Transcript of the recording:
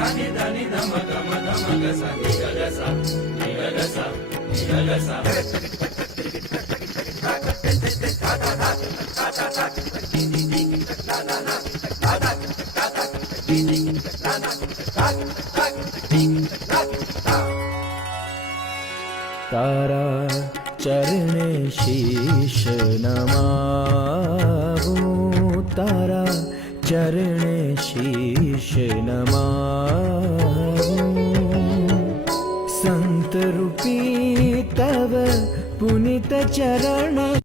सा नि ध नि ध म ग म ध म ग सा नि ग ग सा नि ग ग सा नि ग ग सा तारा चरणे शीश नमावूं, तारा चरणे शीश नमावूं। संत रूपी तव पुनित चरण